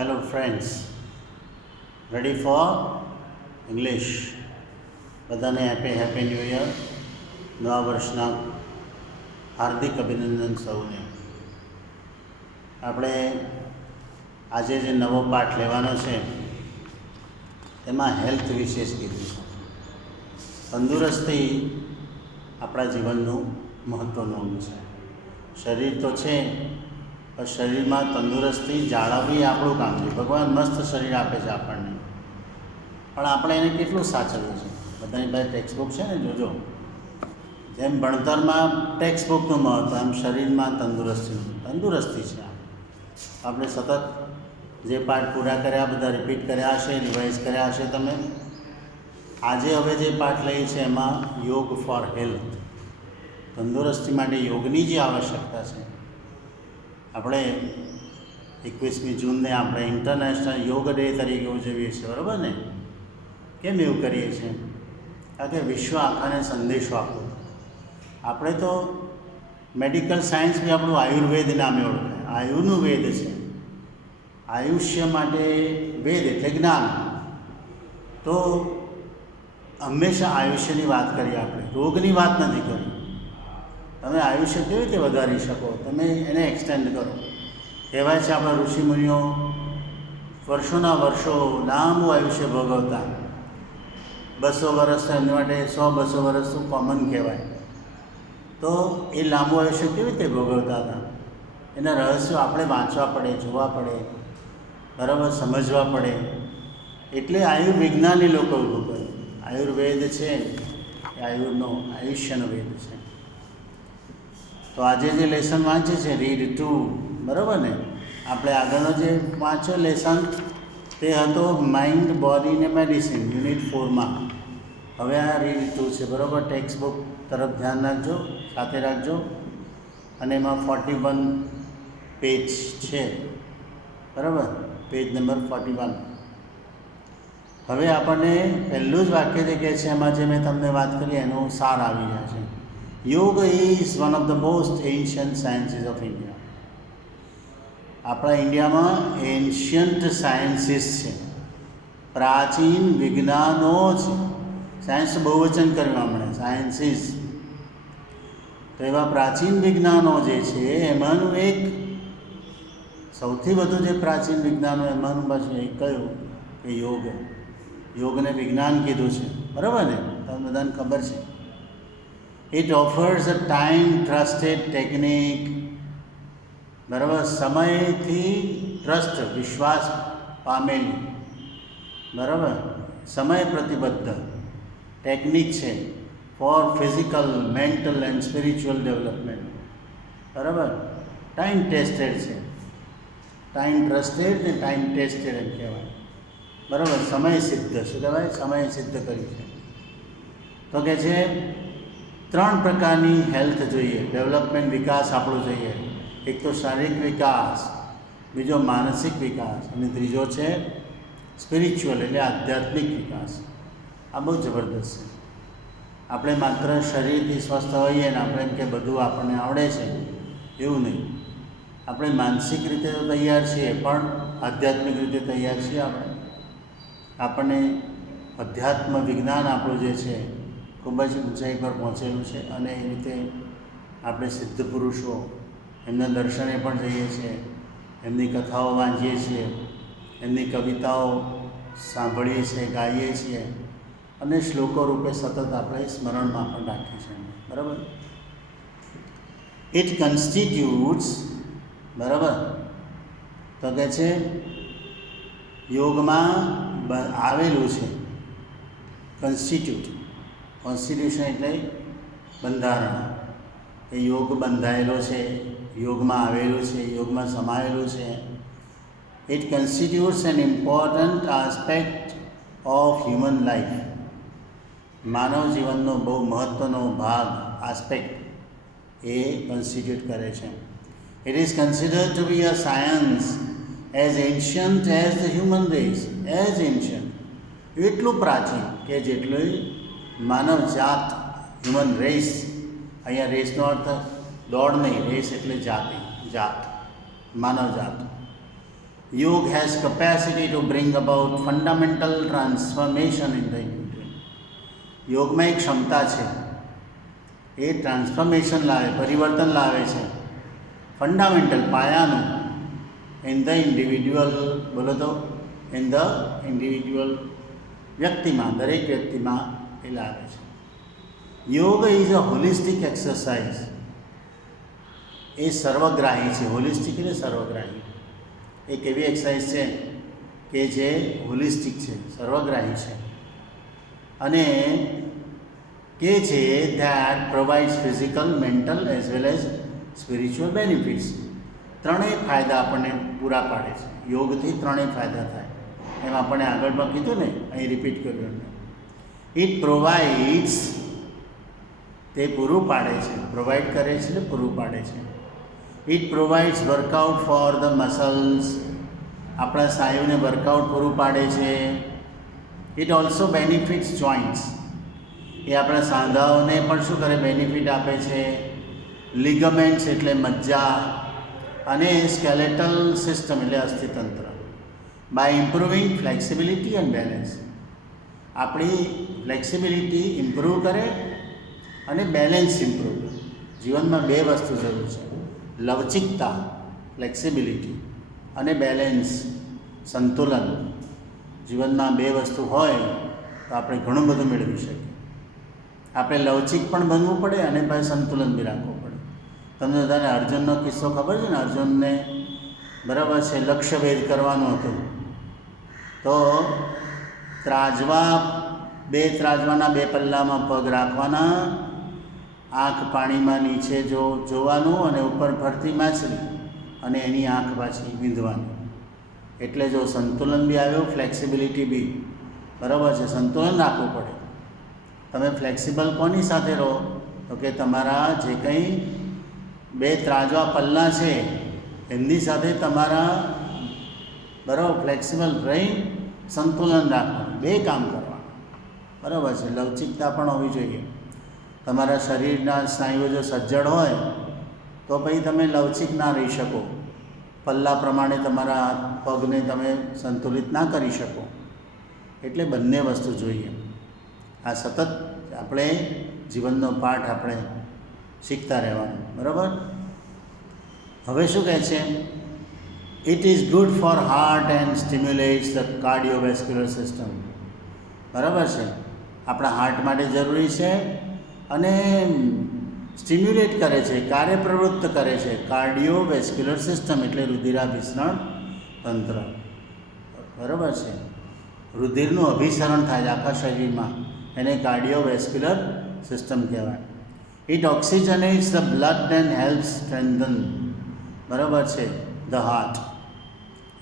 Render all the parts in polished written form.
Hello friends, ready for English? બધાને happy new year. નવા વર્ષના હાર્દિક અભિનંદન સૌને. આપણે આજે જે નવો પાઠ લેવાનો છે એમાં હેલ્થ વિશે જ કીધું છે. તંદુરસ્તી આપણા જીવનનું મહત્ત્વનું અંગ છે. શરીર તો છે પણ શરીરમાં તંદુરસ્તી જાળવવી આપણું કામ છે. ભગવાન મસ્ત શરીર આપે છે આપણને, પણ આપણે એને કેટલું સાચવવું છે. બધાની પાસે ટેક્સ્ટબુક છે ને, જોજો. જેમ ભણતરમાં ટેક્સ્ટબુકનું મહત્ત્વ, એમ શરીરમાં તંદુરસ્તી છે. આપણે સતત જે પાઠ પૂરા કર્યા બધા રિપીટ કર્યા હશે, રિવાઇઝ કર્યા હશે તમે. આજે હવે જે પાઠ લઈએ છે એમાં યોગ ફોર હેલ્થ, તંદુરસ્તી માટે યોગની જે આવશ્યકતા છે. આપણે 21મી જૂનને આપણે ઇન્ટરનેશનલ યોગ ડે તરીકે ઉજવીએ છીએ, બરાબર ને? કેમ એવું કરીએ છીએ? કારણ કે વિશ્વ આખાને સંદેશો આપવો. આપણે તો મેડિકલ સાયન્સ બી આપણું આયુર્વેદ નામે ઓળખાય. આયુનું વેદ છે. આયુષ્ય માટે વેદ એટલે જ્ઞાન. તો હંમેશા આયુષ્યની વાત કરીએ આપણે, રોગની વાત નથી કરી. તમે આયુષ્ય કેવી રીતે વધારી શકો? તમે એને એક્સટેન્ડ કરો. કહેવાય છે આપણા ઋષિમુનિઓ વર્ષોના વર્ષો લાંબુ આયુષ્ય ભોગવતા. 200 વર્ષ એમની માટે 100-200 વર્ષ તો કોમન કહેવાય. તો એ લાંબુ આયુષ્ય કેવી રીતે ભોગવતા હતા? એના રહસ્યો આપણે વાંચવા પડે, જોવા પડે, બરાબર, સમજવા પડે. એટલે આયુર્વિજ્ઞાની લોકો ઊભું કરે. આયુર્વેદ છે એ આયુષ્યનો વેદ છે. તો આજે જે લેસન વાંચે છે રીડ 2, બરાબર ને? આપણે આગળનો જે વાંચ્યો લેસન તે હતો માઇન્ડ, બોડી ને મેડિસિન, યુનિટ 4માં. હવે આ રીડ 2 છે, બરાબર? ટેક્સ્ટબુક તરફ ધ્યાન રાખજો, સાથે રાખજો. અને એમાં 41 પેજ છે, બરાબર? Page number 41. હવે આપણને પહેલું જ વાક્ય જે કહે છે એમાં જે મેં તમને વાત કરી એનો સાર આવી રહ્યા છે. યોગ is one of the most ancient sciences of India. આપણા ઇન્ડિયામાં એન્શિયન્ટ સાયન્સીસ છે, પ્રાચીન વિજ્ઞાનો છે. સાયન્સ બહુવચન કર્યું હમણાં, સાયન્સીસ. તો એવા પ્રાચીન વિજ્ઞાનો જે છે એમાંનું એક સૌથી વધુ જે પ્રાચીન વિજ્ઞાનો એમાંનું પાછું એક કયું કે યોગ. યોગને વિજ્ઞાન કીધું છે, બરાબર ને? તમને બધાને ખબર છે. It offers a time trusted technique, બરાબર? સમયથી ટ્રસ્ટ, વિશ્વાસ પામેલી, બરાબર, સમય પ્રતિબદ્ધ ટેકનિક છે for physical, mental and spiritual development, બરાબર? ટાઈમ ટેસ્ટેડ છે. ટાઈમ ટ્રસ્ટેડ ને ટાઈમ ટેસ્ટેડ એમ કહેવાય, બરાબર? સમય સિદ્ધ, શું કહેવાય? સમય સિદ્ધ કરી છે. તો કે છે 3 પ્રકારની હેલ્થ જોઈએ, ડેવલપમેન્ટ, વિકાસ આપણું જોઈએ. એક તો શારીરિક વિકાસ, બીજો માનસિક વિકાસ, અને ત્રીજો છે સ્પિરિચ્યુઅલ એટલે આધ્યાત્મિક વિકાસ. આ બહુ જબરદસ્ત છે. આપણે માત્ર શરીરથી સ્વસ્થ હોઈએ ને આપણે એમ કે બધું આપણને આવડે છે એવું નહીં. આપણે માનસિક રીતે તો તૈયાર છીએ, પણ આધ્યાત્મિક રીતે તૈયાર છીએ. આપણને અધ્યાત્મ વિજ્ઞાન આપણું જે છે ખૂબ જ ઊંચાઈ પર પહોંચેલું છે. અને એ રીતે આપણે સિદ્ધ પુરુષો એમના દર્શને પણ જઈએ છીએ, એમની કથાઓ વાંચીએ છીએ, એમની કવિતાઓ સાંભળીએ છીએ, ગાઈએ છીએ, અને શ્લોકો રૂપે સતત આપણે સ્મરણમાં પણ રાખીએ છીએ, બરાબર? ઇટ કન્સ્ટિટ્યુટ્સ, બરાબર? તો કે છે યોગમાં આવેલું છે કોન્સ્ટિટ્યુશન એટલે બંધારણ. એ યોગ બંધાયેલો છે, યોગમાં આવેલું છે, યોગમાં સમાયેલું છે. It constitutes an important aspect of human life. માનવ જીવનનો બહુ મહત્ત્વનો ભાગ, આસ્પેક્ટ, એ કન્સ્ટિટ્યુટ કરે છે. It is considered to be a science as ancient as the human race. As ancient એટલું પ્રાચીન કે જેટલું માનવ જાત, હ્યુમન રેસ. અહીંયા રેસનો અર્થ દોડ નહીં, રેસ એટલે જાતિ, જાત, માનવ જાત. Yoga has capacity to bring about fundamental transformation in the individual. યોગમાં એક ક્ષમતા છે, એ ટ્રાન્સફોર્મેશન લાવે, પરિવર્તન લાવે છે, ફંડામેન્ટલ પાયાનું, ઇન ધ ઇન્ડિવિડ્યુઅલ. બોલો તો, ઇન ધ ઇન્ડિવિડ્યુઅલ, વ્યક્તિમાં, દરેક વ્યક્તિમાં એ લાવે છે. યોગ ઇઝ અ હોલિસ્ટિક એક્સરસાઇઝ. એ સર્વગ્રાહી છે. હોલિસ્ટિક એટલે સર્વગ્રાહી. એક એવી એક્સરસાઇઝ છે કે જે હોલિસ્ટિક છે, સર્વગ્રાહી છે, અને કે છે that provides physical, mental as well as spiritual benefits. ત્રણેય ફાયદા આપણને પૂરા પાડે છે. યોગથી ત્રણેય ફાયદા થાય, એમ આપણે આગળમાં કીધું ને, અહીં રિપીટ કર્યું એમને. ઇટ પ્રોવાઇડ્સ, તે પૂરું પાડે છે, પ્રોવાઈડ કરે છે એટલે પૂરું પાડે છે. It provides workout for the muscles, આપણા સ્નાયુને વર્કઆઉટ પૂરું પાડે છે. ઇટ ઓલ્સો બેનિફિટ્સ જોઇન્ટ્સ, એ આપણા સાંધાઓને પણ શું કરે, બેનિફિટ આપે છે. લિગમેન્ટ્સ એટલે મજ્જા, અને સ્કેલેટલ સિસ્ટમ એટલે અસ્થિતંત્ર. By improving flexibility and balance, આપણી ફ્લેક્સિબિલિટી ઇમ્પ્રૂવ કરે અને બેલેન્સ ઇમ્પ્રૂવ કરે. જીવનમાં બે વસ્તુ જરૂર છે, લવચિકતા, ફ્લેક્સિબિલિટી, અને બેલેન્સ, સંતુલન. જીવનમાં બે વસ્તુ હોય તો આપણે ઘણું બધું મેળવી શકીએ. આપણે લવચિક પણ બનવું પડે અને ભાઈ સંતુલન બી રાખવું પડે. તમને બધાને અર્જુનનો કિસ્સો ખબર છે ને? અર્જુનને બરાબર છે લક્ષ્યભેદ કરવાનું હતું, તો ત્રાજવાના બે પલ્લામાં પગ રાખવાના, આંખ પાણીમાં નીચે જોવાનું, અને ઉપર ફરતી માછલી, અને એની આંખ પાછી વીંધવાની. એટલે જો સંતુલન બી આવ્યું, ફ્લેક્સિબિલિટી બી. બરાબર છે, સંતુલન રાખવું પડે. તમે ફ્લેક્સિબલ કોની સાથે રહો? તો કે તમારા જે કંઈ બે ત્રાજવા પલ્લા છે એમની સાથે તમારા બરાબર ફ્લેક્સિબલ રહી સંતુલન રાખવાનું, બે કામ કરવાનું. બરાબર છે, લવચિકતા પણ હોવી જોઈએ. તમારા શરીરના સ્નાયુઓ જો સજ્જડ હોય તો પછી તમે લવચિક ના રહી શકો, પલ્લા પ્રમાણે તમારા પગને તમે સંતુલિત ના કરી શકો. એટલે બંને વસ્તુ જોઈએ. આ સતત આપણે જીવનનો પાઠ આપણે શીખતા રહેવાનું. બરાબર. હવે શું કહે છે? It is good for heart and stimulates the cardiovascular system. બરાબર છે, આપણા હાર્ટ માટે જરૂરી છે, અને સ્ટિમ્યુલેટ કરે છે, કાર્યપ્રવૃત્ત કરે છે. કાર્ડિયોવેસ્ક્યુલર સિસ્ટમ એટલે રુધિરાભિસરણ તંત્ર. બરાબર છે, રુધિરનું અભિસરણ થાય છે આખા શરીરમાં, એને કાર્ડિયોવેસ્ક્યુલર સિસ્ટમ કહેવાય. It oxygenates the blood and help strengthen. બરાબર છે, ધ હાર્ટ.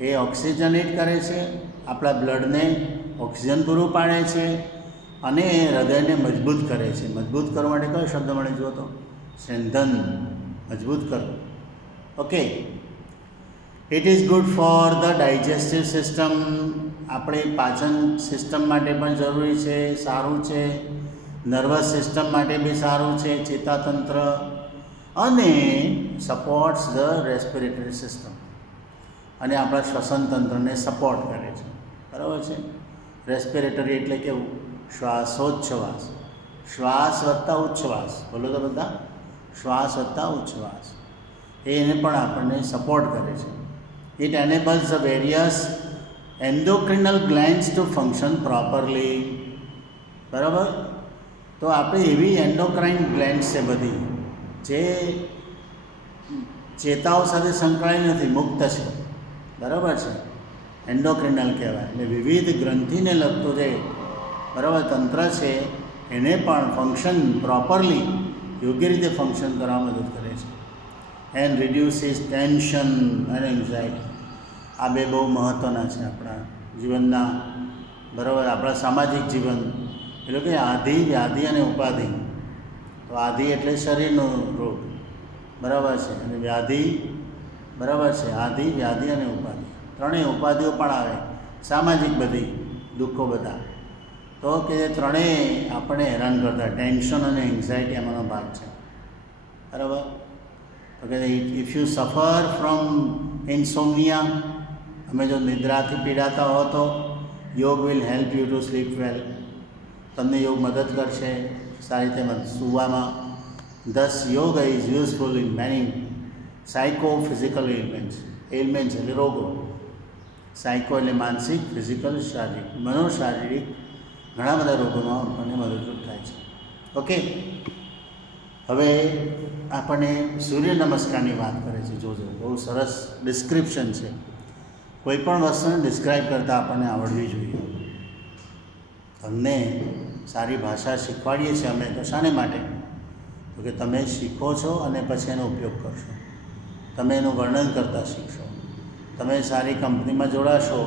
એ ઓક્સિજનેટ કરે છે, આપણા બ્લડને ઓક્સિજન પૂરું પાડે છે, અને હૃદયને મજબૂત કરે છે. મજબૂત કરવા માટે કયો શબ્દ મળે જુઓ તો? સ્ટ્રેન્થન, મજબૂત કરવું. Okay. It is good for the digestive system. આપણે પાચન સિસ્ટમ માટે પણ જરૂરી છે, સારું છે. નર્વસ સિસ્ટમ માટે બી સારું છે, ચેતાતંત્ર. અને સપોર્ટ્સ ધ રેસ્પિરેટરી સિસ્ટમ, અને આપણા શ્વસન તંત્રને સપોર્ટ કરે છે. બરાબર છે. રેસ્પિરેટરી એટલે કેવું? શ્વાસોચ્છ્વાસ, શ્વાસ વત્તા ઉચ્છ્વાસ. બોલો તો બધા, શ્વાસ વત્તા ઉચ્છ્વાસ. એને પણ આપણને સપોર્ટ કરે છે. It enables the various endocrinal glands to function properly. બરાબર. તો આપણે એવી એન્ડોક્રાઇન ગ્લેન્ડ્સ છે બધી, જે ચેતાઓ સાથે સંકળાયેલી નથી, મુક્ત છે. બરાબર છે, એન્ડોક્રિનલ કહેવાય. એટલે વિવિધ ગ્રંથિને લગતું જે બરાબર તંત્ર છે એને પણ ફંક્શન પ્રોપરલી, યોગ્ય રીતે ફંક્શન કરવામાં મદદ કરે છે. એન્ડ રિડ્યુસીસ ટેન્શન અને એન્ઝાયટી. આ બે બહુ મહત્ત્વના છે આપણા જીવનના. બરાબર, આપણા સામાજિક જીવન. એટલે કે આધિ, વ્યાધિ અને ઉપાધિ. તો આધિ એટલે શરીરનો રોગ, બરાબર છે, અને વ્યાધિ, બરાબર છે, આધિ, વ્યાધિ અને ઉપાધિ. ત્રણેય ઉપાધિઓ પણ આવે, સામાજિક બધી દુઃખો બધા. તો કે ત્રણેય આપણે હેરાન કરતા, ટેન્શન અને એન્ઝાયટી એમાંનો ભાગ છે. બરાબર. તો કે if you suffer from insomnia, તમે જો નિદ્રાથી પીડાતા હો તો yoga will help you to sleep well. તમને યોગ મદદ કરશે સારી રીતે સૂવામાં. Thus yoga is useful in many psycho physical elements એટલે રોગો. સાયકો એટલે માનસિક, ફિઝિકલ શારીરિક, મનોશારીરિક ઘણા બધા રોગોમાં આપણને મદદરૂપ થાય છે. ઓકે, હવે આપણને સૂર્ય નમસ્કારની વાત કરે છે. જોજો, બહુ સરસ ડિસ્ક્રિપ્શન છે. કોઈ પણ વસ્તુને ડિસ્ક્રાઇબ કરતાં આપણને આવડવી જોઈએ. તમને સારી ભાષા શીખવાડીએ છીએ અમે તો શાને માટે? તો કે તમે શીખો છો અને પછી એનો ઉપયોગ કરશો. તમે એનું વર્ણન કરતાં શીખશો. તમે સારી કંપનીમાં જોડાશો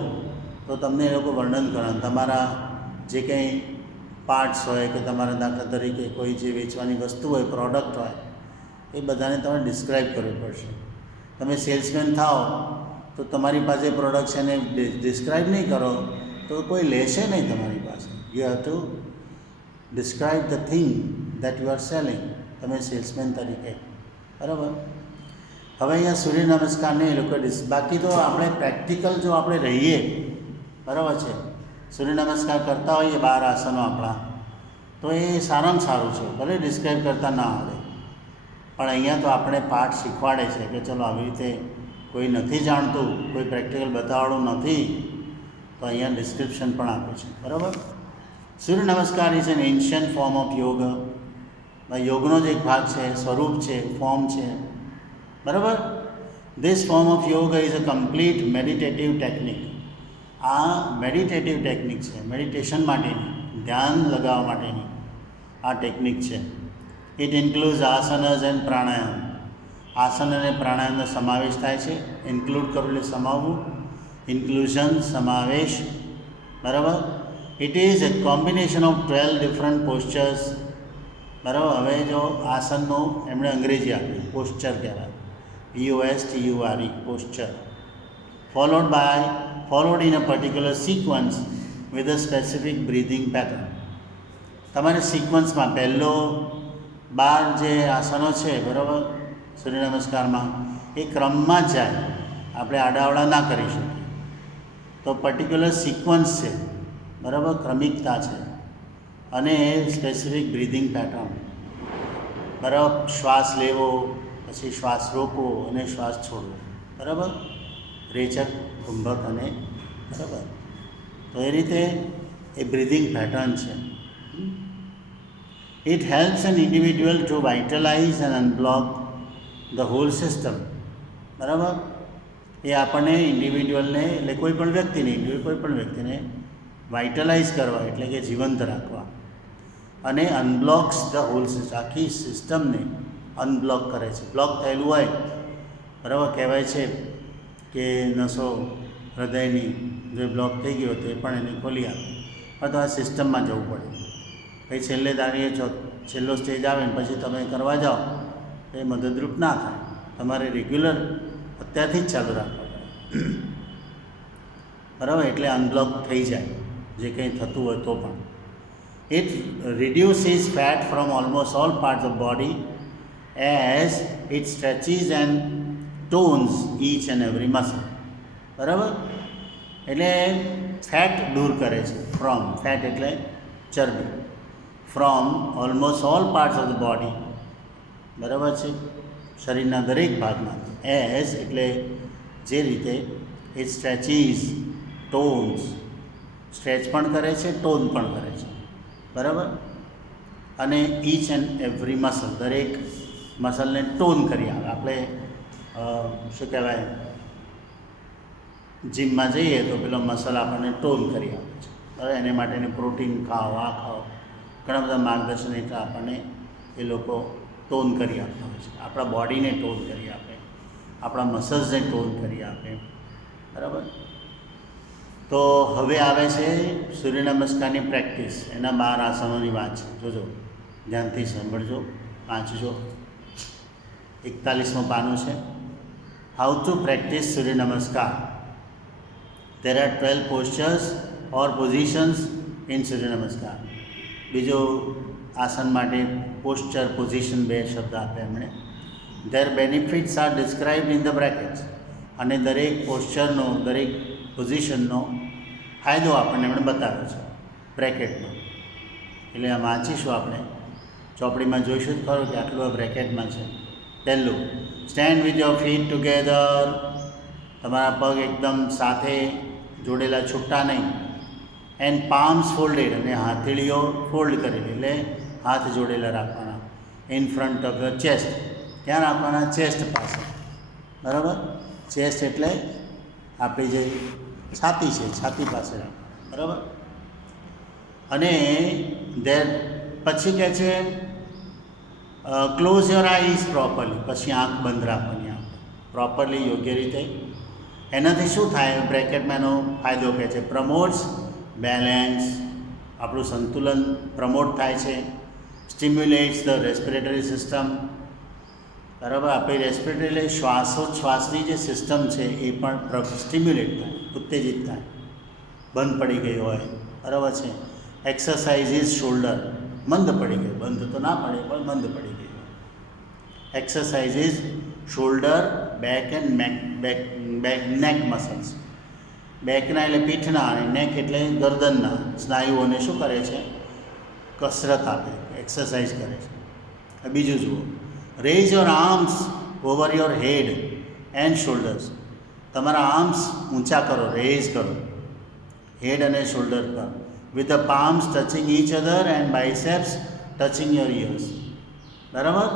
તો તમને એ લોકો વર્ણન કરે. તમારા જે કંઈ પાર્ટ્સ હોય કે તમારા દાખલા તરીકે કોઈ જે વેચવાની વસ્તુ હોય, પ્રોડક્ટ હોય, એ બધાને તમારે ડિસ્ક્રાઇબ કરવું પડશે. તમે સેલ્સમેન થાઓ તો તમારી પાસે પ્રોડક્ટ છે એને ડિસ્ક્રાઇબ નહીં કરો તો કોઈ લેશે નહીં તમારી પાસે. You have two describe the thing that you are selling. તમે સેલ્સમેન તરીકે, બરાબર. હવે અહીંયા સૂર્ય નમસ્કારને એ લોકો બાકી તો આપણે પ્રેક્ટિકલ જો આપણે રહીએ, બરાબર છે, સૂર્ય નમસ્કાર કરતા હોઈએ 12 આસનો આપણા, તો એ સારામાં સારું છે. ભલે ડિસ્ક્રાઇબ કરતાં ના આવડે, પણ અહીંયા તો આપણે પાઠ શીખવાડે છે કે ચલો આવી રીતે કોઈ નથી જાણતું, કોઈ પ્રેક્ટિકલ બતાવવાનું નથી, તો અહીંયા ડિસ્ક્રિપ્શન પણ આપે છે, બરાબર. સૂર્ય નમસ્કાર is an ancient form of યોગ. યોગનો જ એક ભાગ છે, સ્વરૂપ છે, ફોર્મ છે, બરાબર. ધીસ ફોર્મ ઓફ યોગ is a complete meditative technique. આ મેડિટેટિવ ટેકનિક છે, મેડિટેશન માટેની, ધ્યાન લગાવવા માટેની આ ટેકનિક છે. ઇટ ઇન્ક્લુઝ આસનસ એન્ડ પ્રાણાયામ. આસન અને પ્રાણાયામનો સમાવેશ થાય છે. ઇન્ક્લુડ કરવું એટલે સમાવવું, ઇન્ક્લુઝન, સમાવેશ, બરાબર. It is a combination of 12 different postures, બરાબર. હવે જો આસનનું એમણે અંગ્રેજી આપ્યું, પોસ્ચર કહેવાય, POSTURE, posture. followed in a particular sequence with a specific breathing pattern. તમારે સિક્વન્સમાં પહેલો 12 જે આસનો છે, બરાબર, સૂર્ય નમસ્કારમાં એ ક્રમમાં જ જાય. આપણે આડાવડા ના કરી શકીએ. તો પર્ટિક્યુલર સિક્વન્સ છે, બરાબર, ક્રમિકતા છે, અને સ્પેસિફિક બ્રીધિંગ પેટર્ન, બરાબર. શ્વાસ લેવો, પછી શ્વાસ રોકવો અને શ્વાસ છોડવો, બરાબર. રેચક, કુંભક અને, બરાબર. તો એ રીતે એ બ્રીધિંગ પેટર્ન છે. It helps an individual to vitalize and unblock the whole system, બરાબર. એ આપણને ઇન્ડિવિજ્યુઅલને, એટલે કોઈ પણ વ્યક્તિને વાઇટલાઇઝ કરવા, એટલે કે જીવંત રાખવા, અને અનબ્લોક્સ ધ હોલ સિસ્ટમ, આખી સિસ્ટમને અનબ્લોક કરે છે. બ્લોક થયેલું હોય, બરાબર, કહેવાય છે કે નસો હૃદયની જો બ્લોક થઈ ગયો તો એ પણ એને ખોલી આપે, પણ તો આ સિસ્ટમમાં જવું પડે. પછી છેલ્લે દાડીએ છેલ્લો સ્ટેજ આવે ને પછી તમે કરવા જાઓ તો એ મદદરૂપ ના થાય. તમારે રેગ્યુલર અત્યારથી જ ચાલુ રાખવા પડે, બરાબર. એટલે અનબ્લોક થઈ જાય જે કંઈ થતું હોય તો પણ. It reduces fat from almost all parts of body as it stretches and tones each and every muscle, બરાબર. એટલે ફેટ દૂર કરે છે. ફ્રોમ, ફેટ એટલે ચરબી. From almost all parts of the body, બરાબર છે, શરીરના દરેક ભાગમાં. એઝ એટલે જે રીતે ઇટ સ્ટ્રેચીસ ટોન્સ, સ્ટ્રેચ પણ કરે છે, ટોન પણ કરે છે, બરાબર. અને ઈચ એન્ડ એવરી મસલ, દરેક મસલને ટોન કરી આવે. આપણે શું કહેવાય, જીમમાં જઈએ તો પેલો મસલ આપણને ટોન કરી આપે છે, બરાબર. એને માટેની પ્રોટીન ખાઓ, આ ખાઓ, ઘણા બધા માર્ગદર્શન એટલે આપણને એ લોકો ટોન કરી આપતા હોય છે. આપણા બોડીને ટોન કરી આપે, આપણા મસલ્સને ટોન કરી આપે, બરાબર. તો હવે આવે છે સૂર્ય નમસ્કારની પ્રેક્ટિસ. એના 12 આસનોની વાત છે. જોજો, ધ્યાનથી સાંભળજો, વાંચજો. 41મું પાનું છે. હાઉ ટુ પ્રેક્ટિસ સૂર્ય નમસ્કાર. There are 12 postures or positions in સૂર્ય નમસ્કાર. બીજો આસન માટે પોસ્ચર, પોઝિશન 2 શબ્દ આપે એમણે. Their benefits are described in the brackets. અને દરેક પોસ્ચરનો, દરેક પોઝિશનનો ફાયદો આપણને એમણે બતાવ્યો છે બ્રેકેટમાં. એટલે આ વાંચીશું આપણે, ચોપડીમાં જોઈશું જ ખરું કે આટલું આ બ્રેકેટમાં છે. પહેલું, stand with your feet together. તમારા પગ એકદમ સાથે જોડેલા, છૂટા નહીં. એન્ડ પામ્સ ફોલ્ડેડ, અને હાથેળીઓ ફોલ્ડ કરેલી, એટલે હાથ જોડેલા રાખવાના. In front of your chest, ક્યાં રાખવાના? ચેસ્ટ પાસે. બરાબર? ચેસ્ટ એટલે આપણી જે છાતી છે, છાતી પાસે રાખવા. બરાબર? અને પછી કહે છે ક્લોઝ યોર આઈઝ પ્રોપરલી, પછી આંખ બંધ રાખવાની, આંખ પ્રોપરલી, યોગ્ય રીતે. એનાથી શું થાય? બ્રેકેટમાં એનો ફાયદો કહે છે પ્રમોટ્સ બેલેન્સ, આપણું સંતુલન પ્રમોટ થાય છે. સ્ટિમ્યુલેટ્સ ધ રેસ્પિરેટરી સિસ્ટમ. બરાબર? આપણી રેસ્પિરેટરી એટલે શ્વાસોચ્છ્વાસની જે સિસ્ટમ છે એ પણ સ્ટિમ્યુલેટ થાય, ઉત્તેજિત થાય, બંધ પડી ગઈ હોય. બરાબર છે? એક્સરસાઇઝીસ શોલ્ડર, મંદ પડી ગઈ, બંધ તો ના પડે પણ મંદ પડી ગઈ. Exercises shoulder, back and neck muscles. બેકના એટલે પીઠના, અને નેક એટલે ગરદનના સ્નાયુઓને શું કરે છે? કસરત આપે, એક્સરસાઇઝ કરે છે. બીજું જુઓ, raise your arms over your head and shoulders. તમારા આર્મ્સ ઊંચા કરો, રેઝ કરો હેડ અને શોલ્ડર પર. with the palms touching each other and biceps touching your ears. બરાબર?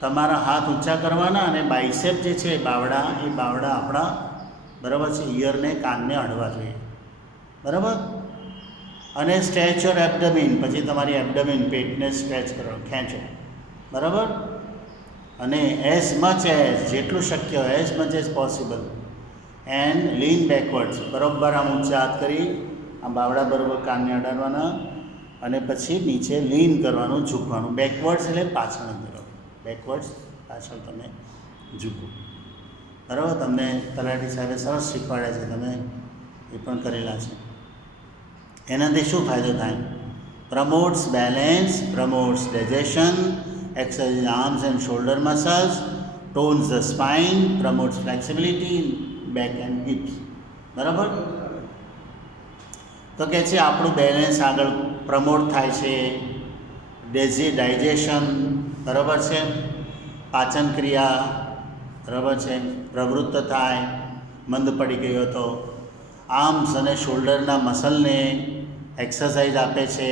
તમારા હાથ ઊંચા કરવાના, અને બાયસેપ જે છે બાવડા, એ બાવડા આપણા બરાબર છે ઇયરને, કાનને અડવા જોઈએ. બરાબર? અને સ્ટ્રેચ યોર એબડમિન, પછી તમારી એબડમિન, પેટને સ્ટ્રેચ કરો, ખેંચો. બરાબર? અને એઝ મચ એઝ, જેટલું શક્ય હોય, as much as possible, and lean backwards. બરાબર આમ ઊંચા હાથ કરી, આમ બાવડા બરાબર કાનને અડાડવાના, અને પછી નીચે લીન કરવાનું, ઝૂકવાનું. બેકવર્ડ્સ એટલે પાછળ કરો, બેકવર્ડ્સ પાછળ તમે ઝૂકો. બરાબર? તમને તલાટી સાહેબે સરસ શીખવાડ્યા છે, તમે એ પણ કરેલા છે. એનાથી શું ફાયદો થાય? Promotes balance, promotes digestion, exercise arms and shoulder muscles, tones the spine, promotes flexibility back and hips. બરાબર? તો કહે છે આપણું બેલેન્સ આગળ પ્રમોટ થાય છે, ડાયજેશન, બરાબર છે, પાચન ક્રિયા, બરાબર છે, પ્રવૃત્ત થાય, મંદ પડી ગયો હતો. આર્મ્સ અને શોલ્ડરના મસલને એક્સરસાઇઝ આપે છે.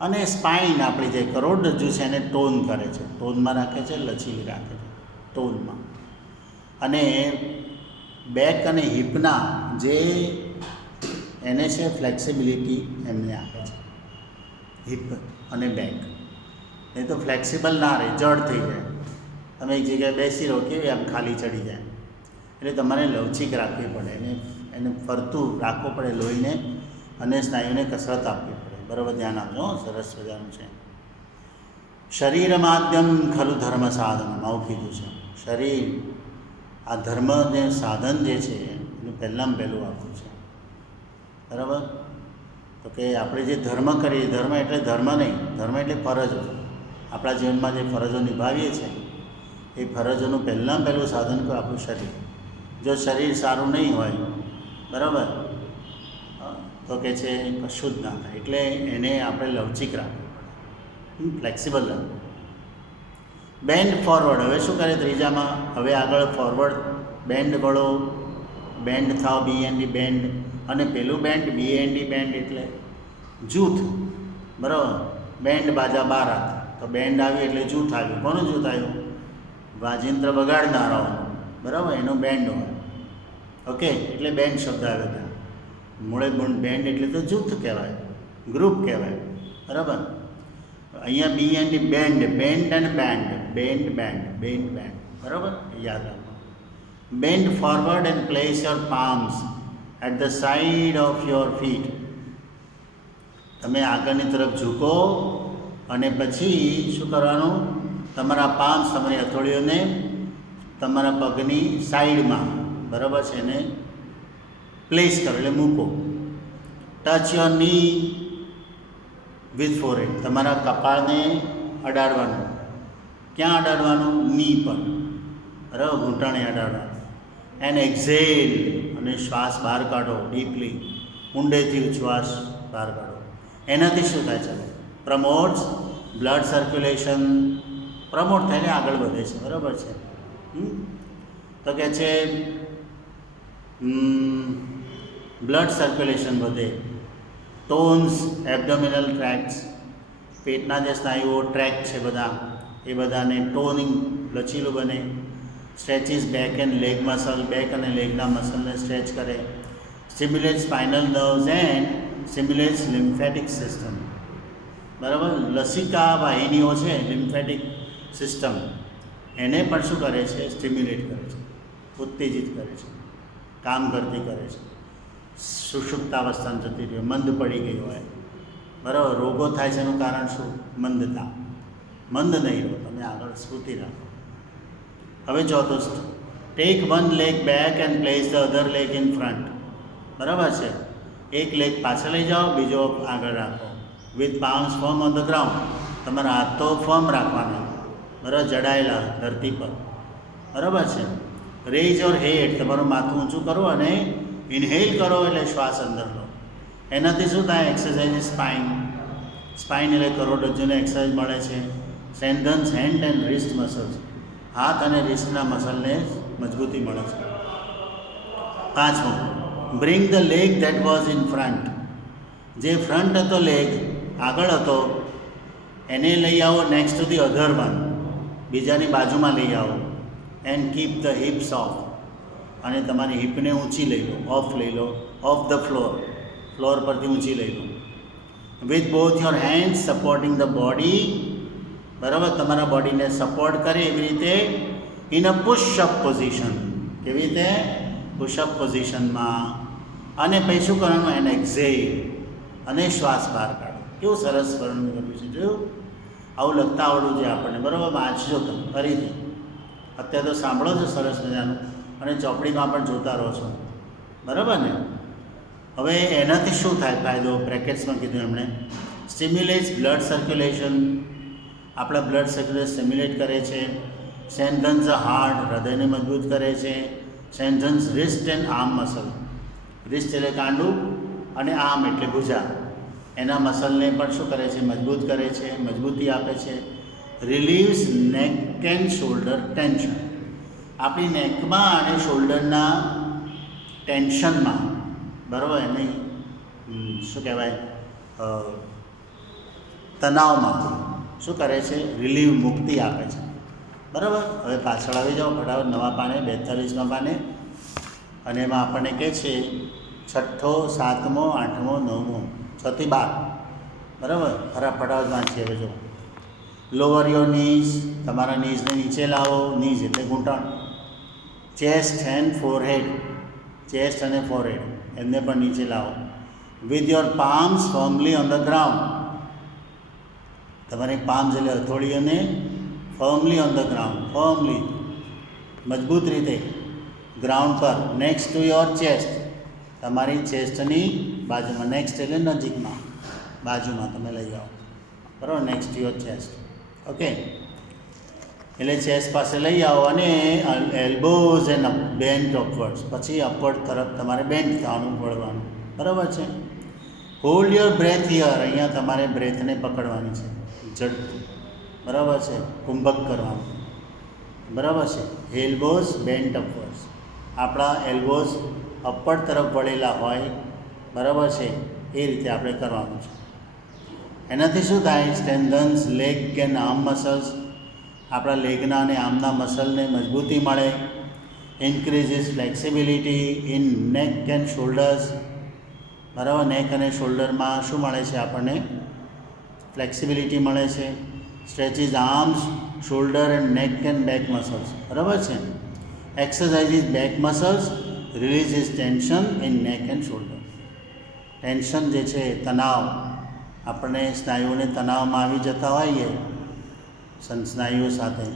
અને સ્પાઇન, આપણી જે કરોડરજ્જુ છે એને ટોન કરે છે, ટોનમાં રાખે છે, લચીલી રાખે છે, ટોનમાં. અને બેક અને હિપના જે એને છે ફ્લેક્સિબિલિટી એમને આપે છે, હિપ અને બેક. એ તો ફ્લેક્સિબલ ના રહે, જડ થઈ જાય. તમે એક જગ્યાએ બેસી રહો, કેવી આમ ખાલી ચડી જાય. એટલે તમારે લવચીક રાખવી પડે, એને ફરતું રાખવું પડે, લોહીને અને સ્નાયુને કસરત આપવી પડે. બરાબર? ધ્યાન આપજો, સરસ મજાનું છે. શરીર માધ્યમ ખરું ધર્મ સાધન, આવું કીધું છે. શરીર આ ધર્મ જે સાધન જે છે એનું પહેલાં પહેલું આપવું છે. બરાબર? તો કે આપણે જે ધર્મ કરીએ, ધર્મ એટલે ધર્મ નહીં, ધર્મ એટલે ફરજો. આપણા જીવનમાં જે ફરજો નિભાવીએ છીએ એ ફરજોનું પહેલાં પહેલું સાધન કોઈ આપણું શરીર. જો શરીર સારું નહીં હોય, બરાબર, તો કે છે કશું જ ના થાય. એટલે એને આપણે લવચીક રાખવું પડે, ફ્લેક્સિબલ રાખવું. બેન્ડ ફોરવર્ડ, હવે શું કરે ત્રીજામાં? હવે આગળ ફોરવર્ડ બેન્ડ વળો, બેન્ડ થાવ, BND બેન્ડ. અને પેલું બેન્ડ BND બેન્ડ એટલે જૂથ. બરાબર? બેન્ડ બાજા બારાત, તો બેન્ડ આવ્યું એટલે જૂથ આવ્યું. કોનું જૂથ આવ્યું? વાજિંત્ર બગાડનારાઓનું. બરાબર? એનું બેન્ડ હોય. ઓકે, એટલે બેન્ડ શબ્દ આવે ત્યાં. મૂળે બેન્ડ એટલે તો જૂથ કહેવાય, ગ્રુપ કહેવાય. બરાબર? અહીંયા BND બેન્ડ, બેન્ડ અને bend, bend bend, bend bend. બરાબર? યાદ રાખો. Bend forward and place your palms at the side of your feet. તમે આગળની તરફ ઝૂકો અને પછી શું કરવાનું? તમારા પામ્સ, તમારી હથોડીઓને તમારા પગની સાઈડમાં, બરાબર છે, એને પ્લેસ કરો એટલે મૂકો. ટચ યોર ની વિથ ફોરહેડ, તમારા કપાળને અડાડવાનું. ક્યાં અડાડવાનું? ની પર. બરાબર? ઘૂંટણે અડાડવાનું. એન્ડ એક્ઝેલ, અને શ્વાસ બહાર કાઢો ડીપલી, ઊંડેથી શ્વાસ બહાર કાઢો. એનાથી શું થાય છે? પ્રમોટ્સ બ્લડ સર્ક્યુલેશન, પ્રમોટ થઈને આગળ વધે છે. બરાબર છે. તો કે છે બ્લડ સર્ક્યુલેશન વધે, ટોન્સ એબડોમિનલ ટ્રેક્ટ્સ, પેટના જે સ્નાયુઓ ટ્રેક છે બધા એ બધાને ટોનિંગ, લચીલું બને. Stretches back and leg muscle, back અને લેગના મસલને સ્ટ્રેચ કરે. Stimulate spinal nerves and stimulates lymphatic system. બરાબર, લસિકા વાહિનીઓ છે, લિમ્ફેટિક સિસ્ટમ, એને પણ શું કરે છે? સ્ટિમ્યુલેટ કરે છે, ઉત્તેજિત કરે છે, કામ કરતી કરે છે. સુષુપ્તાવસ્થામાં જતી રહે, મંદ પડી ગઈ હોય. બરાબર, રોગો થાય છે એનું કારણ શું? મંદતા. મંદ નહીં રહો, તમે આગળ સ્ફૂર્તિ રાખો. હવે ચોથું, take one leg back and place the other leg in front. બરાબર છે, એક લેગ પાછળ લઈ જાઓ, બીજો આગળ રાખો. With palms firm on the ground, તમારા હાથ તો ફર્મ રાખવાના, બરાબર, જડાયેલા ધરતી પર. બરાબર છે. રેઇઝ યોર હેડ, તમારું માથું ઊંચું કરો અને ઇન્હેલ કરો એટલે શ્વાસ અંદર લો. એનાથી શું થાય? Exercise spine. સ્પાઇન એટલે કરોડરજ્જુને એક્સરસાઇઝ મળે છે. Strengthens hand and wrist muscles, હાથ અને રિસ્ટના મસલને મજબૂતી મળે છે. પાંચમું, bring the leg that was in front. જે ફ્રન્ટ હતો લેગ, આગળ હતો, એને લઈ આવો next to the other one, બીજાની બાજુમાં લઈ આવો. And keep the hips off, અને તમારી હિપને ઊંચી લઈ લો, ઓફ લઈ લો, ઓફ ધ ફ્લોર, ફ્લોર પરથી ઊંચી લઈ લો. With both your hands supporting the body, બરાબર, તમારા બોડીને સપોર્ટ કરે એવી રીતે. ઇન અ પુશઅપ પોઝિશન, કેવી રીતે? પુશઅપ પોઝિશનમાં. અને પછી શું કરવાનું? એને એક્ઝેલ, અને શ્વાસ બહાર કાઢો. કેવું સરસ વર્ણન કર્યું છે, જોયું? આવું લખતા આવડવું છે આપણને. બરાબર, વાંચજો તમે ફરીથી. અત્યારે તો સાંભળો છો સરસ મજાનું, અને ચોપડીમાં પણ જોતા રહો છો. બરાબર ને? હવે એનાથી શું થાય ફાયદો? બ્રેકેટ્સમાં કીધું એમણે. સ્ટિમ્યુલેટ્સ બ્લડ સર્ક્યુલેશન, આપણા બ્લડ સર્ક્યુલેશન સ્ટિમ્યુલેટ કરે છે. સ્ટ્રેન્થન્સ ધ હાર્ટ, હૃદયને મજબૂત કરે છે. Strengthens wrist and arm muscle, wrist એટલે કાંડું અને આર્મ એટલે ભુજા, એના મસલને પણ શું કરે છે? મજબૂત કરે છે, મજબૂતી આપે છે. રિલીવ્સ નેક એન્ડ શોલ્ડર ટેન્શન, આપણી નેકમાં અને શોલ્ડરના ટેન્શનમાં, બરાબર, એને શું કહેવાય? તણાવમાં શું કરે છે? રિલીવ, મુક્તિ આપે છે. બરાબર. હવે પાછળ આવી જાઓ ફટાફટ, નવા પાને 42માં પાને, અને એમાં આપણને કહે છે 6ઠ્ઠો, 7મો, 8મો, 9મો, 6 થી 12. બરાબર, ફટાફટ વાંચીએ. હવે જો, લોઅર યોર નીઝ, તમારા નીઝને નીચે લાવો. નીઝ એટલે ઘૂંટણ. ચેસ્ટ એન્ડ ફોરહેડ, ચેસ્ટ અને ફોરહેડ એમને પણ નીચે લાવો. With your palms firmly on the ground, તમારી પામ્સ એટલે હથોડીઓને firmly on the ground, firmly, મજબૂત રીતે ગ્રાઉન્ડ પર. નેક્સ્ટ ટુ યોર ચેસ્ટ, તમારી ચેસ્ટની બાજુમાં. નેક્સ્ટ એટલે નજીકમાં, બાજુમાં તમે લઈ આવો. બરાબર, next to your chest. Okay, એટલે ચેસ્ટ પાસે લઈ આવો, અને એલ્બોઝ એન્ડ બેન્ટ અપવર્ડ્સ, પછી અપવર્ડ તરફ તમારે બેન્ટ થવાનું, વળવાનું. બરાબર છે. હોલ્ડ યોર બ્રેથ હિયર, અહીંયા તમારે બ્રેથને પકડવાની છે, ઝડપથી. બરાબર છે, કુંભક કરવાનું. બરાબર છે. એલ્બોઝ બેન્ટ અપવર્ડ્સ, આપણા એલ્બોઝ અપવર્ડ તરફ વળેલા હોય. બરાબર છે, એ રીતે આપણે કરવાનું છે. એનાથી શું થાય? સ્ટ્રેન્થન્સ લેગ એન્ડ આર્મ મસલ્સ, આપણા લેગના અને આર્મના મસલને મજબૂતી મળે. Increases flexibility in neck and shoulders, બરાબર, નેક અને શોલ્ડરમાં શું મળે છે આપણને? ફ્લેક્સિબિલિટી મળે છે. Stretches arms, shoulder and neck and back muscles, બરાબર છે. Exercises back muscles, releases tension in neck and shoulder. Tension જે છે, તણાવ, આપણને સ્નાયુઓને તણાવમાં આવી જતા હોઈએ સ્નાયુઓ સાથે,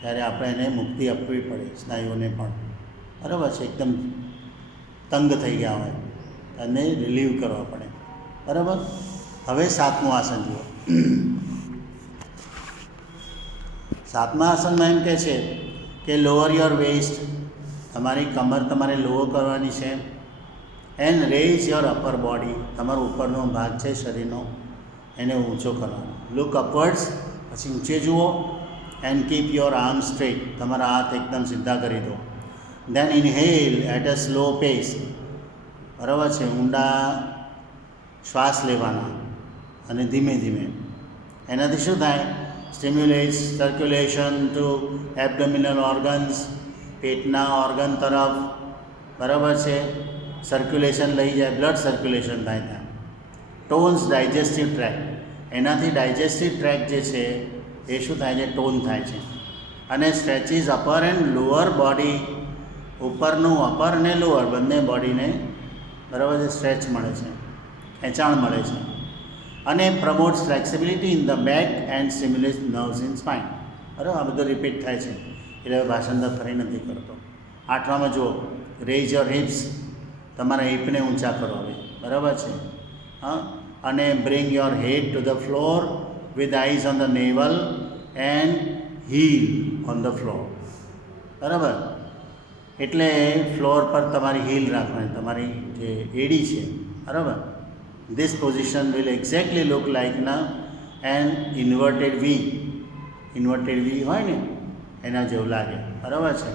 ત્યારે આપણે એને મુક્તિ આપવી પડે, સ્નાયુઓને પણ. બરાબર છે, એકદમ તંગ થઈ ગયા હોય, અને રિલીવ કરવા પડે. બરાબર. હવે 7મું આસન જુઓ. 7મા આસનમાં એમ કહે છે કે લોઅર યોર વેસ્ટ, તમારી કમર તમારે લો કરવાની છે. And raise your upper body, તમારો ઉપરનો ભાગ છે શરીરનો એને ઊંચો કરવાનો. લુક અપવર્ડ્સ, પછી ઊંચે જુઓ. And keep your arm straight, તમારા હાથ એકદમ સીધા કરી દો. દેન ઇનહેલ એટ અ સ્લો પેસ, બરાબર છે, ઊંડા શ્વાસ લેવાના અને ધીમે ધીમે. એનાથી શું થાય? સ્ટિમ્યુલેટ્સ સર્ક્યુલેશન ટુ એબડોમિનલ ઓર્ગન્સ, પેટના ઓર્ગન તરફ, બરાબર છે, સર્ક્યુલેશન લઈ જાય, બ્લડ સર્ક્યુલેશન થાય ત્યાં. ટોન્સ ડાયજેસ્ટિવ ટ્રેક, એનાથી ડાયજેસ્ટિવ ટ્રેક જે છે એ શું થાય છે? ટોન થાય છે. અને સ્ટ્રેચિસ અપર એન્ડ લોઅર બોડી, ઉપરનું અપર અને લોઅર બંને બોડીને બરાબર છે સ્ટ્રેચ મળે છે, ખેંચાણ મળે છે. અને promotes flexibility in the back and stimulates nerves in spine. બરાબર, આ બધું રિપીટ થાય છે એટલે ભાષાંતર ફરી નથી કરતો. 8માં જુઓ, રેઇઝ યોર હિપ્સ, તમારા હિપને ઊંચા કરો હવે, બરાબર છે. હા, અને bring your head to the floor with eyes on the navel and heel on the floor. બરાબર, એટલે ફ્લોર પર તમારી હીલ રાખવાની, તમારી જે એડી છે, બરાબર. This position will exactly look like an inverted V. Inverted V હોય ને એના જેવું લાગે, બરાબર છે.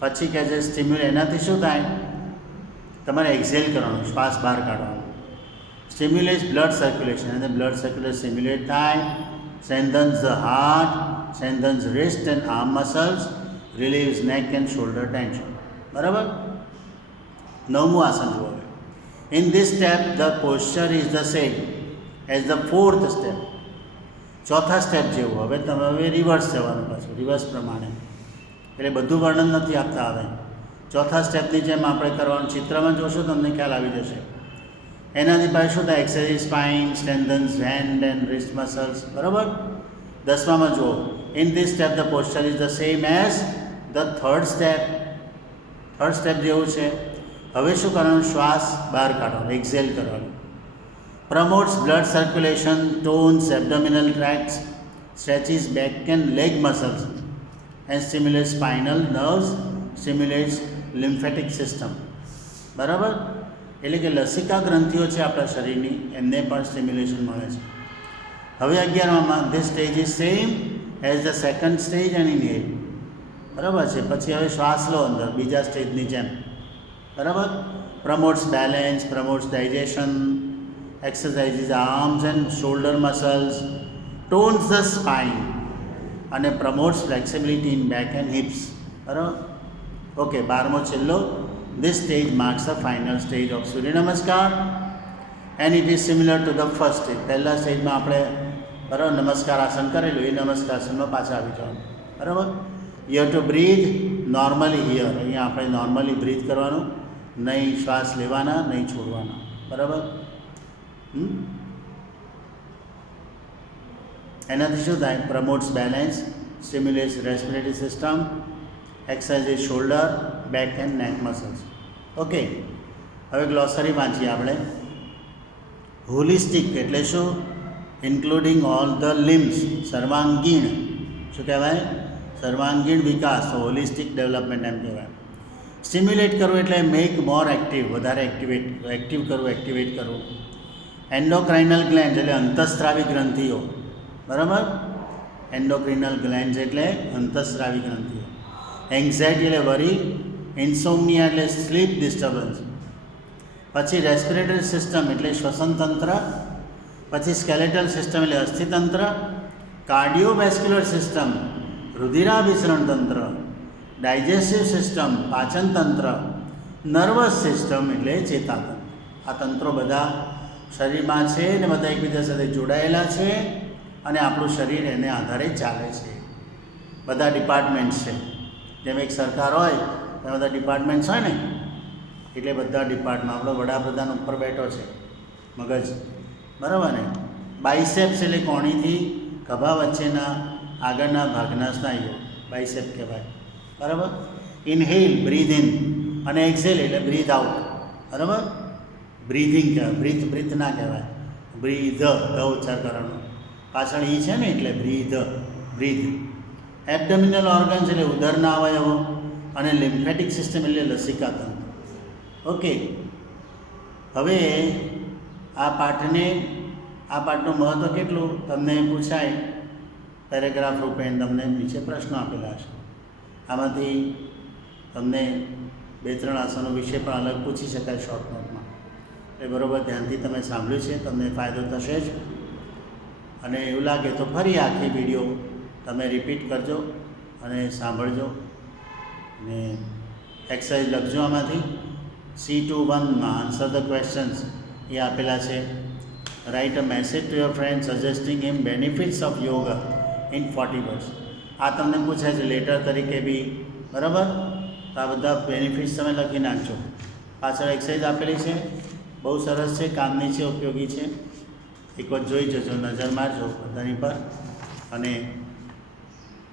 પછી કહે છે સ્ટિમ્યુલ, એનાથી શું થાય? તમારે એક્ઝેલ કરવાનું, શ્વાસ બહાર કાઢવાનો. સ્ટિમ્યુલેટ્સ બ્લડ સર્ક્યુલેશન, અને બ્લડ સર્ક્યુલેશન સ્ટિમ્યુલેટ થાય. Strengthens the heart, strengthens wrist and arm muscles, relieves neck and shoulder tension. બરાબર. 9મું આસન જુઓ. In this step the posture is the same as the 4th step. ચોથા step જેવું. હવે તમે રિવર્સ જવાનું પાછું, રિવર્સ પ્રમાણે, એટલે બધું વર્ણન નથી આપતા. હવે ચોથા સ્ટેપની જેમ આપણે કરવાનું, ચિત્રમાં જોશો તમને ખ્યાલ આવી જશે. એનાથી પાછું શું થાય? Exercise spine, strengthens hand and wrist muscles. બરાબર. 10માં જુઓ. In this step the posture is the same as the 3rd step. 3rd step જેવું છે. હવે શું કરવાનું? શ્વાસ બહાર કાઢવાનો, એક્ઝેલ કરવાનું. Promotes blood circulation, tones abdominal tracts, stretches back and leg muscles and stimulates spinal nerves, stimulates lymphatic system. બરાબર. એટલે કે લસિકા ગ્રંથિઓ છે આપણા શરીરની, એમને પણ સ્ટિમ્યુલેશન મળે છે. હવે 11માં, this stage is same as the 2nd stage and inhale. બરાબર છે. પછી હવે શ્વાસ લો અંદર, બીજા સ્ટેજની જેમ. બરાબર. Promotes balance, promotes digestion, exercises arms and shoulder muscles, tones the spine અને promotes flexibility in back and hips. બરાબર. ઓકે. 12મો છેલ્લો. This stage marks the final stage of સૂર્ય નમસ્કાર and it is similar to the first stage. પહેલા સ્ટેજમાં આપણે બરાબર નમસ્કાર આસન કરેલું, એ નમસ્કાર આસનમાં પાછા આવી જવાનું. બરાબર. You have to breathe normally here. અહીંયા આપણે નોર્મલી બ્રીથ કરવાનું, નહીં શ્વાસ લેવાના, નહીં છોડવાના. બરાબર. એનાથી શું થાય? Promotes balance, stimulates respiratory system, exercise shoulder, back and neck muscles. Okay. હવે ગ્લોસરી વાંચીએ આપણે. હોલિસ્ટિક એટલે શું? ઇન્ક્લુડિંગ ઓલ ધ લિમ્સ, સર્વાંગીણ. શું કહેવાય? સર્વાંગીણ વિકાસ, હોલિસ્ટિક ડેવલપમેન્ટ એમ કહેવાય. સ્ટિમ્યુલેટ કરવું એટલે મેક મોર એક્ટિવ, વધારે એક્ટિવ કરવું, એક્ટિવેટ કરવું. એન્ડોક્રાઇનલ ગ્લેન્ડ એટલે અંતઃસ્રાવી ગ્રંથિઓ. બરાબર. એન્ડોક્રિનલ ગ્લેન્ડ એટલે અંતઃસ્રાવી ગ્રંથિઓ. એન્ઝાઇટી એટલે વરી. ઇન્સોમનિયા એટલે સ્લીપ ડિસ્ટર્બન્સ. પછી રેસ્પિરેટરી સિસ્ટમ એટલે શ્વસન તંત્ર. પછી સ્કેલેટલ સિસ્ટમ એટલે અસ્થિતંત્ર. કાર્ડિયોવેસ્ક્યુલર સિસ્ટમ રુધિરાભિસરણ તંત્ર. ડાયજેસ્ટિવ સિસ્ટમ પાચન તંત્ર. નર્વસ સિસ્ટમ એટલે ચેતાતંત્ર. આ તંત્રો બધા શરીરમાં છે ને બધા એકબીજા સાથે જોડાયેલા છે અને આપણું શરીર એને આધારે ચાલે છે. બધા ડિપાર્ટમેન્ટ્સ છે. જેમ એક સરકાર હોય ત્યાં બધા ડિપાર્ટમેન્ટ્સ હોય ને, એટલે બધા ડિપાર્ટમેન્ટ. આપણો વડાપ્રધાન ઉપર બેઠો છે, મગજ. બરાબર ને. બાયસેપ્સ એટલે કોણીથી ખભા વચ્ચેના આગળના ભાગના સ્નાયુઓ, બાયસેપ કહેવાય. બરાબર. ઇનહેલ બ્રીથ ઇન અને એક્સેલ એટલે બ્રીથ આઉટ. બરાબર. બ્રીધિંગ કહેવાય, બ્રીથ ના કહેવાય. બ્રીધ ધ ઉચ્ચાર કરવાનો, પાછળ ઈ છે ને એટલે બ્રીધ. એબડોમિનલ ઓર્ગન્સ એટલે ઉદરના અવયવો. અને લિમ્ફેટિક સિસ્ટમ એટલે લસિકા તંત્ર. ઓકે, હવે આ પાઠનું મહત્ત્વ કેટલું તમને પૂછાય પેરેગ્રાફ રૂપે તમને નીચે પ્રશ્નો આપેલા છે. આમાંથી તમને 2-3 આસનો વિશે પણ અલગ પૂછી શકાય શોર્ટ નોટમાં. એ બરાબર ધ્યાનથી તમે સાંભળ્યું છે, તમને ફાયદો થશે જ. અને એવું લાગે તો ફરી આખી વિડીયો તમે રિપીટ કરજો અને સાંભળજો. અને એક્સરસાઇઝ લખજો આમાંથી. C21માં આન્સર ધ ક્વેશ્ચન્સ એ આપેલા છે. Write a message to your friend suggesting him benefits of yoga in 40 words. આ તમને પૂછાય છે લેટર તરીકે બી, બરાબર? તો આ બધા બેનિફિટ્સ તમે લખી નાખજો. પાછળ એક્સરસાઇઝ આપેલી છે, બહુ સરસ છે, કામની છે, ઉપયોગી છે. એક વાર જોઈ જજો, નજર મારજો બધાની પર. અને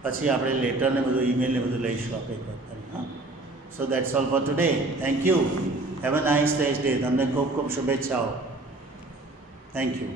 પછી આપણે લેટરને બધું, ઈમેલને બધું લઈશું આપણે એક વાર. હા, સો that's all four today. Thank you. Have a nice day. તમને ખૂબ ખૂબ શુભેચ્છાઓ. Thank you.